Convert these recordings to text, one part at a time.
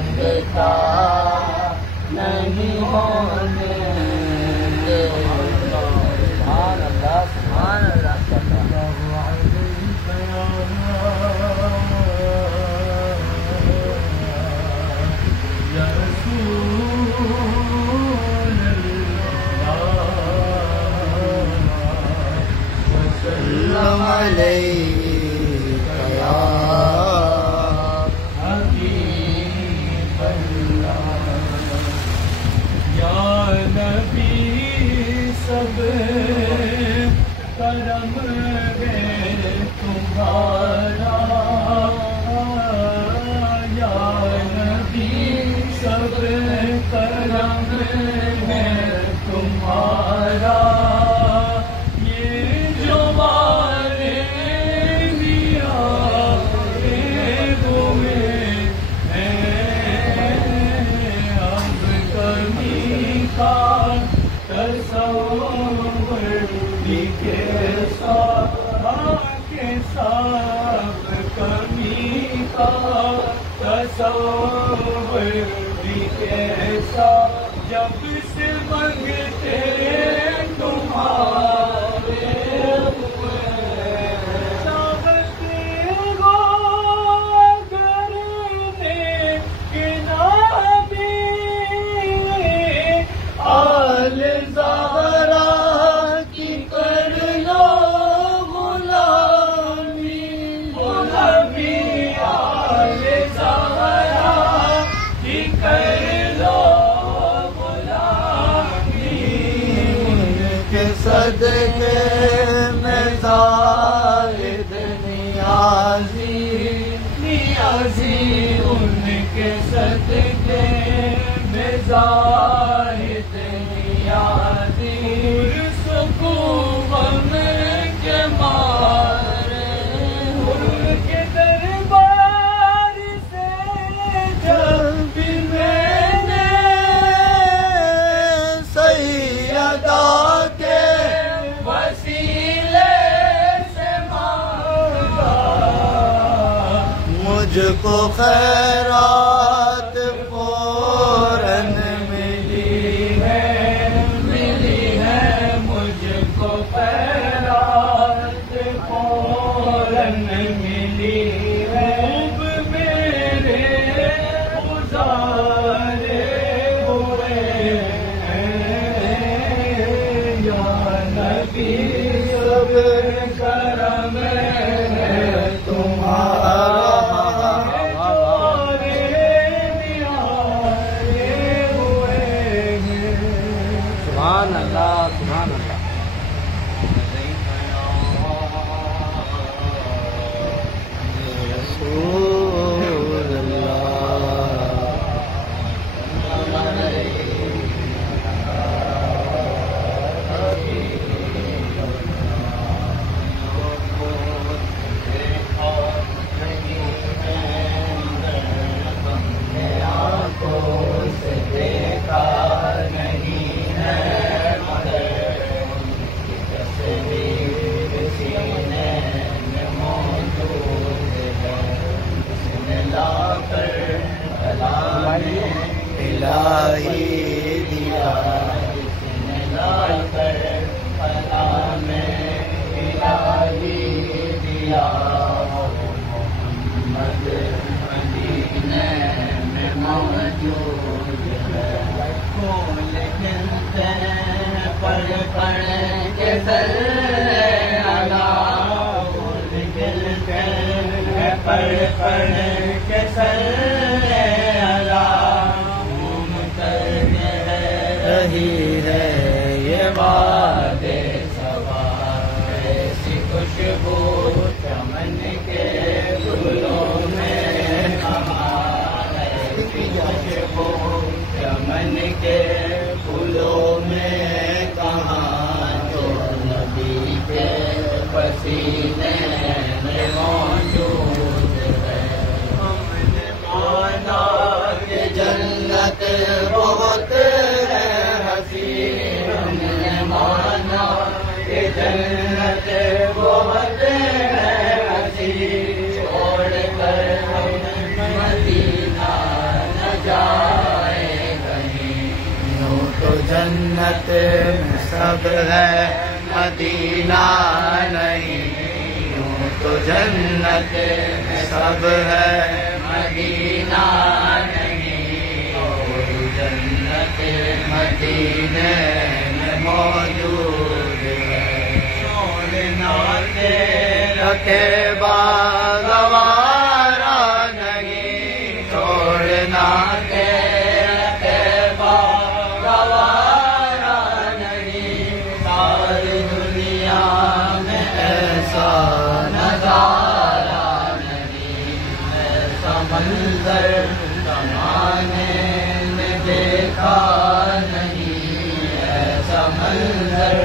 مانگتا نہیں ہونے دے. سبحان اللہ سبحان اللہ. سلام علیک یا حبیب اللہ. یا نبی سب کرم ہے تمہارا. یا نبی سب کرم ہے تمہارا. تصور بھی کیسا جب سے منگتے تمہارے چاہتے ہو کرنے کے نبی آل زہرا کی کر لو غلامی. غلامی آل زہرا کی کر لو غلامی. ان کے صدقے میں زاہد نیازی نیازی. ان کے صدقے میں زاہد نیازی. سکون کے مارے ان کے دربار سے جب میں نے سیدہ کے وسیلے سے مانگا. مجھ کو خیرات فوراً ملی ہے مجھ کو خیرات فوراً ملی ہے. میرے گزارے ہوئے یا نبی صبر کرم ہے تمہارا. سبحان اللہ سبحان اللہ. رسول اللہ. الہی دیا لا کر فلا میں الہی دیا. محمد مدینے میں موجود ہے. لیکن پڑھ پڑھ کے صلی اللہ. پڑھ پڑھ کے صلی رہی ہے یہ بات صبا. ایسی خوشبو چمن کے پھولوں میں کہاں. ایسی خوشبو چمن کے پھولوں میں کہاں. جو نبی کے پسینے میں موجود ہے. ہم نے مانا کہ جنت بہت جنت بہت ہے حسین. چھوڑ کر ہم مدینہ نہ تو جنت میں سب ہے مدینہ نہیں، یوں تو جنت میں سب ہے مدینہ نہیں، کوئی جنت مدینے میں موجود ہے، چھوڑنا تیرا کے باغوارا نہیں، چھوڑنا تیرا کے باغوارا نہیں، ساری دنیا میں ایسا نظارہ نہیں، ایسا منظر زمانے میں دیکھا نہیں، ایسا منظر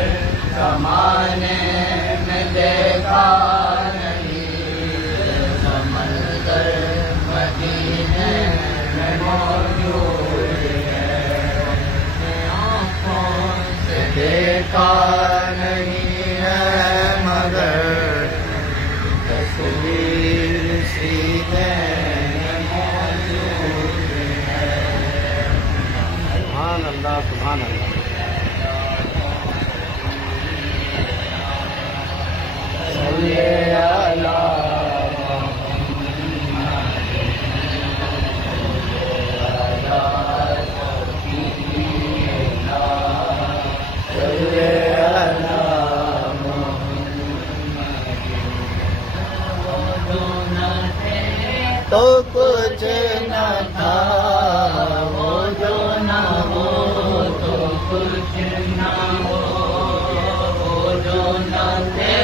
زمانے میں دیکھا نہیں، ایسا منظر مدینے میں موجود ہے، آنکھوں سے دیکھا نہیں ہے مگر تصویر سینے میں موجود ہے۔ سبحان اللہ سبحان اللہ۔ صلی علی تو کچھ نہ تھا، وہ جو نہ ہو تو کچھ نہ ہو، وہ جو نہ تھے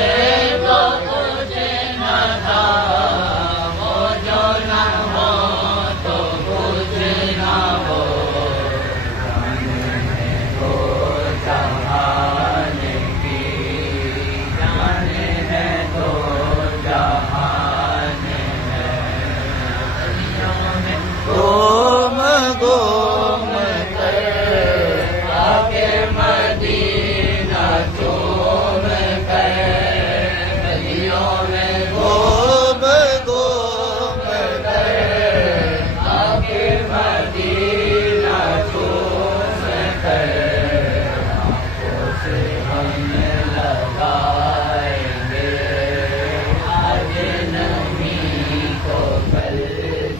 تو کچھ نہ تھا، وہ جو نہ ہو تو کچھ نہ ہو، جانے کو جہان کی، جانے ہے تو جہان ہے، گوم گوم کر آگے مدینہ چوم کر، گلیوں میں گوم گوم کر آگے مدینہ چوم کر، آنکھوں سے ہم لگائیں گے آج نہیں تو کل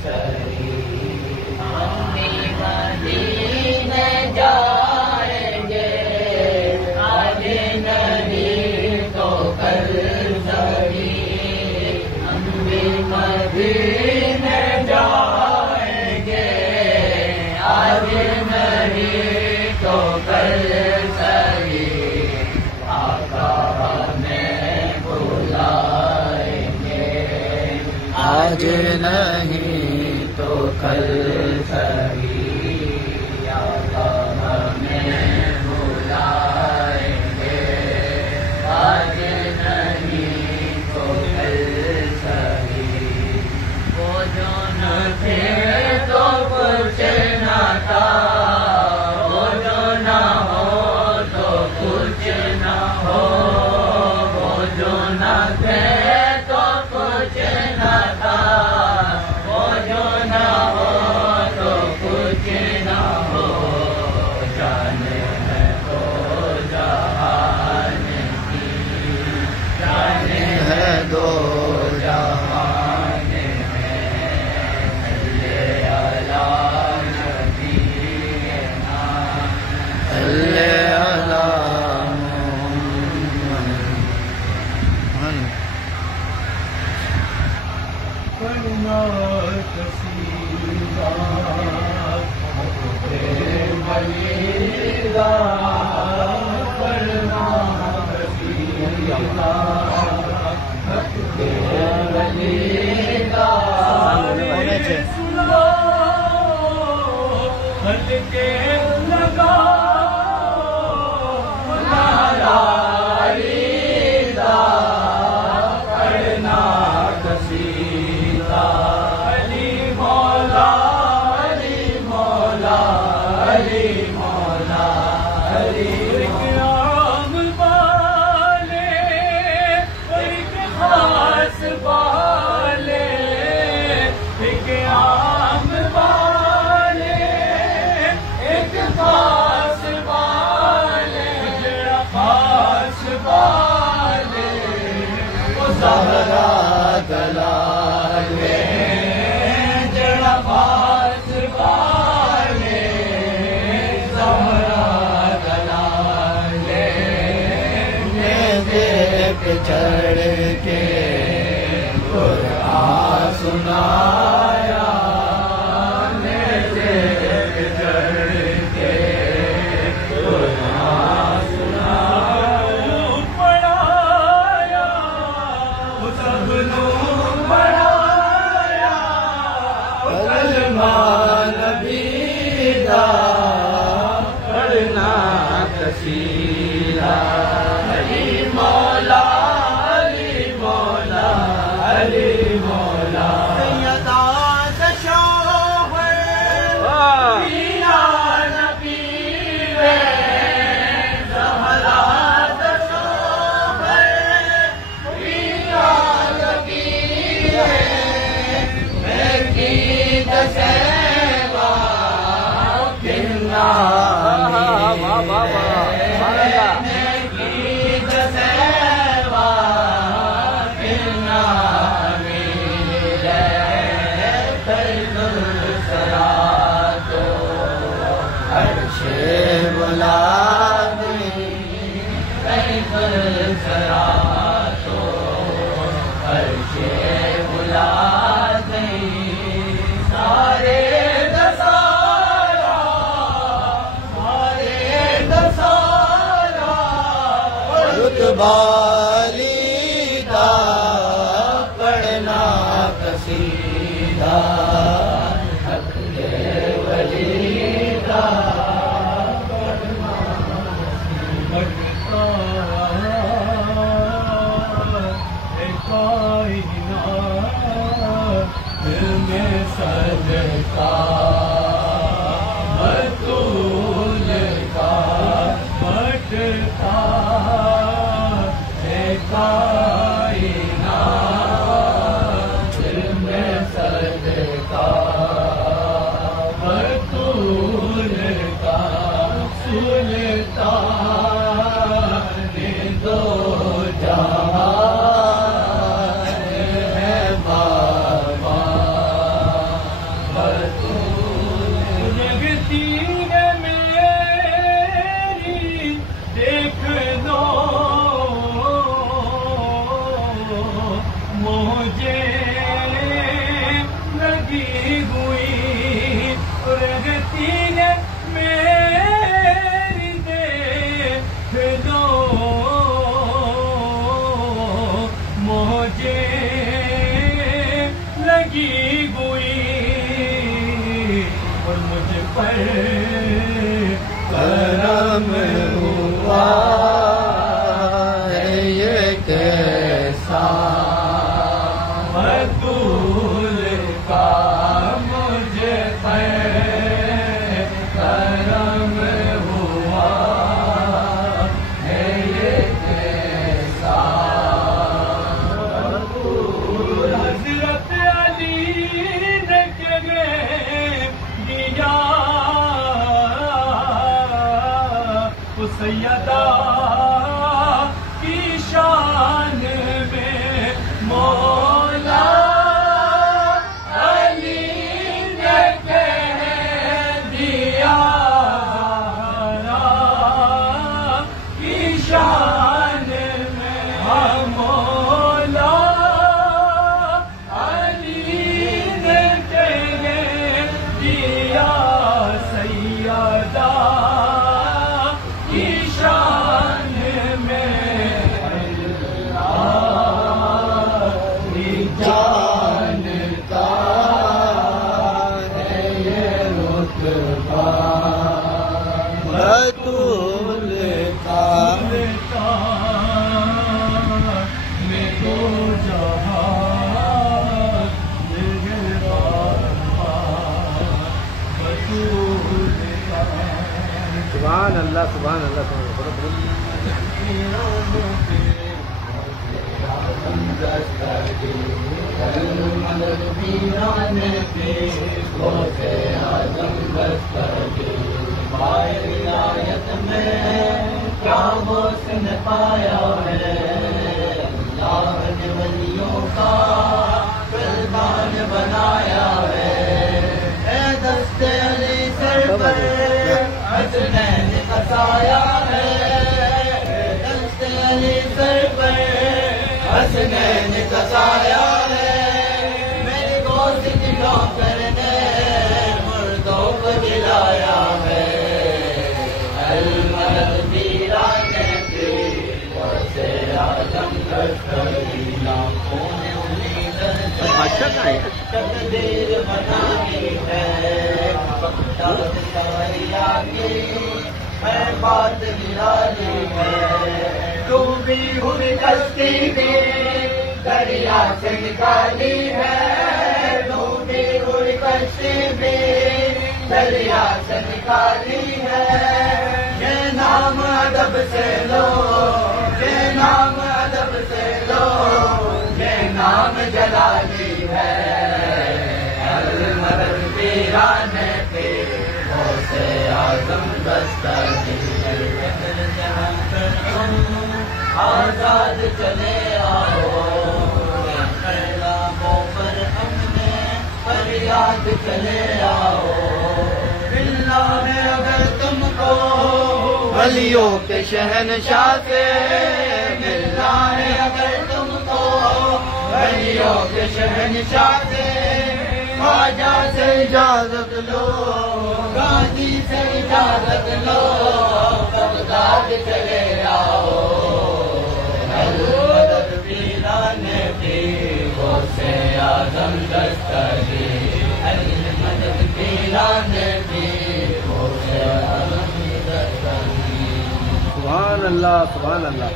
سہی، ہم بھی مدینے جائیں گے آج نہیں تو کل سہی، ہم بھی مدینے جائیں گے آج نہیں تو کل سہی، آقا ہمیں بلائیں گے آج نہیں تو کل سہی، آقا ہمیں بلائیں گے آج نہیں تو کل سہی، وہ جو نہ تھے تو کچھ نہ تھا، وہ جو نہ ہو تو کچھ نہ ہو، وہ جو نہ تھے تو کچھ نہ تھا، وہ جو نہ ہو تو کچھ نہ ہو، جانے ہے تو جہان کی، جانے ہے دو جہان ہے، صلی علی نبینا، صلی علی محمد۔ پڑھنا قصیدہ بلیدہ، پڑھنا قصیدہ بلیدہ، سنو خط کے لگا ناراضیدہ، پڑھنا قصیدہ علی مولا، علی مولا، علی مولا، علی قیام والے، ایک خاص والے، ایک عام والے، ایک چڑھ کے قرآن سنایا نیزے پہ چڑھ کے قرآن سنایا پڑھایا سب لوگ پڑھایا کلمہ نبی دا پڑھنا کثیرا علی مولا علی مولا علی مولا سیدہ تشوہر میرا نبی زہرا تشوہر میرا نبی میں کی دسیوا کنا بالی دا پڑھنا قصیدہ حق کے ولی دا پڑھنا دل میں صدقہ بطول کا بٹتا کائنات دل میں صدقہ بطول کا سلطان دو جہان ہے بابا بطول جگتی ہے میری دیکھ دو مجھے لگی ہوئی رگتی ہے میری دیکھ دو مجھے لگی ہوئی اور مجھ پر کرم ہوا ہے یہ کیسا بطول کا مجھے پر کرم ہوا ہے یہ کیسا حضرت علی نے دیا سیدہ کی شان میں مولا علی نے کہہ دیا کی شان میں مولا علی نے کہہ دیا سیدہ کی شان میں جانتا ہے یہ رتبہ بطول کا میں تو جہاں سبحان اللہ سبحان اللہ کیا حسن پایا ہے اللہ نے ولیوں کا قربان بنایا ہے اے دست علی سر پر حسنین کا سایہ ہے اے دست علی سر پر حسنین کا سایہ ہے، میرے گوشت دلوں پر نے مردوں کو جلایا ہے، المدد پیران پیر غوث اعظم مدینہ تقدیر بنانی ہے، بغداد سوریا کی ہے بات نرالی ہے، ڈوبی ہوئی کشتی بھی دریا سے نکالی ہے، ڈوبی ہوئی کشتی بھی دریا سے نکالی ہے، یہ نام ادب سے لو، یہ نام ادب سے لو، یہ نام جلالی ہے، المدد پیران پیر غوث اعظم دستگیر، آزاد چلے آؤ، خیلابوں پر ہم نے فریاد چلے آؤ، ملنا ہے اگر تم کو ولیوں کے شہنشاہ سے، ملنا ہے اگر تم کو ولیوں کے شہنشاہ سے، خواجہ سے اجازت لو، گاندھی سے اجازت لو، بغداد چلے آؤ، المدد پیران پیر غوث اعظم دستگیر، المدد پیران پیر غوث اعظم دستگیر، سبحان اللہ سبحان اللہ.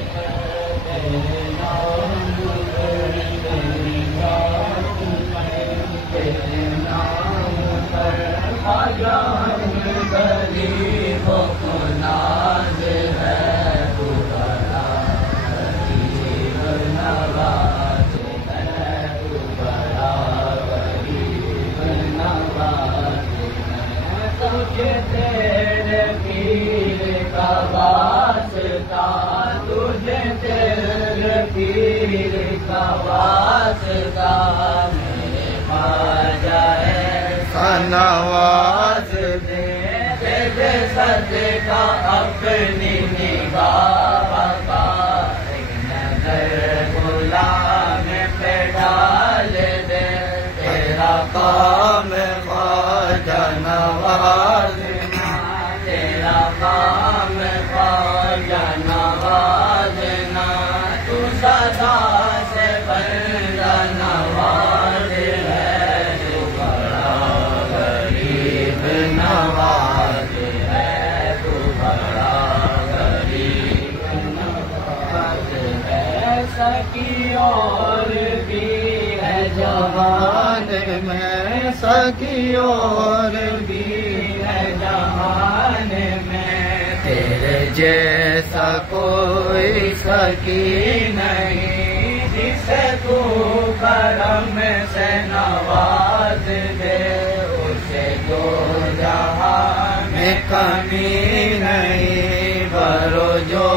غریبوں کو ناز ہے، تو بڑا غریب نواز ہے، تو بڑا غریب نواز ہے، تجھے تیرے پیر کا واسطہ، تجھے تیرے پیر کا واسطہ، میرے خواجہ ایسا نواز دے، دے صدقہ اپنی نگاہ کا، ایک نظر غلام پہ ڈال دے، تیرا کام خواجہ نوازنا، تیرا کام خواجہ نوازنا، تو سدا سے بندہ نواز ہے، تو بڑا غریب نواز ہے، تو بڑا غریب نواز ہے، سکی اور بھی ہے جہان میں، سکی اور بھی ہے جہان میں، تیرے جیسا کوئی سکی نہیں، جسے تو کرم سے نواز دے، اسے دو جہاں میں کمی نہیں، برو جو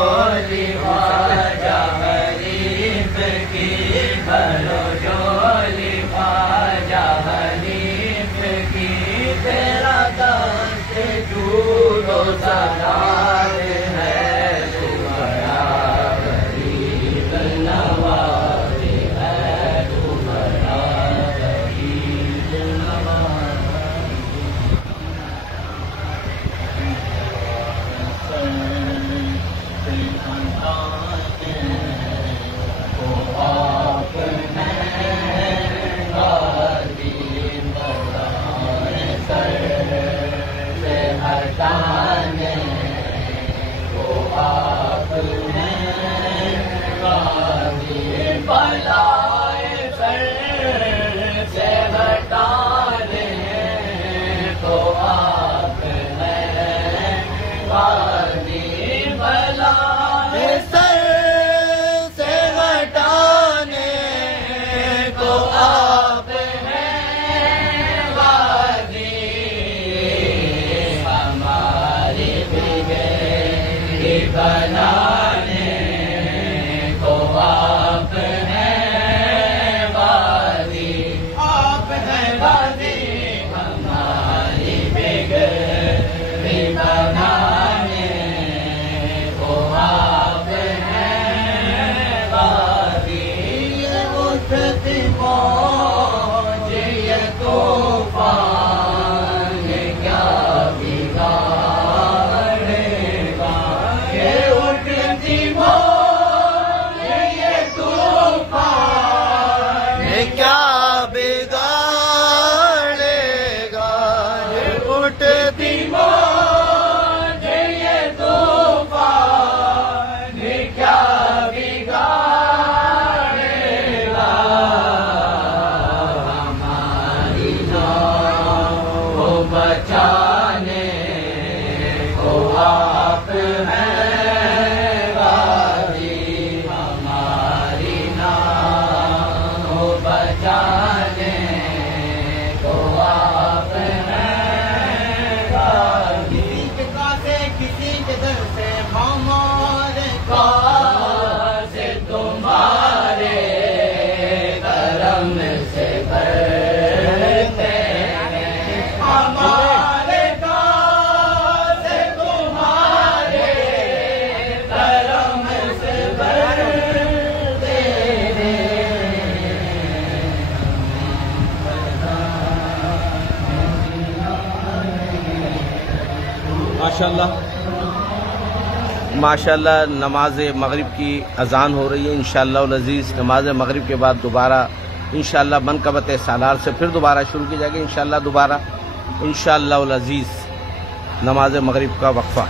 خواجہ حریف کی، برو جو خواجہ حریف کی، تیرا دست جود و سلام ہے، تو بڑا غریب نواز ہے، تو بڑا غریب نواز بنانے کو آپ ہیں وادی، آپ ہیں وادی ہماری بگڑی، بنانے کو آپ ہیں وادی، ماشاءاللہ نماز مغرب کی اذان ہو رہی ہے انشاءاللہ العزیز. نماز مغرب کے بعد دوبارہ انشاءاللہ منقبت سالار سے پھر دوبارہ شروع کی جائے گی انشاءاللہ دوبارہ انشاءاللہ العزیز نماز مغرب کا وقفہ.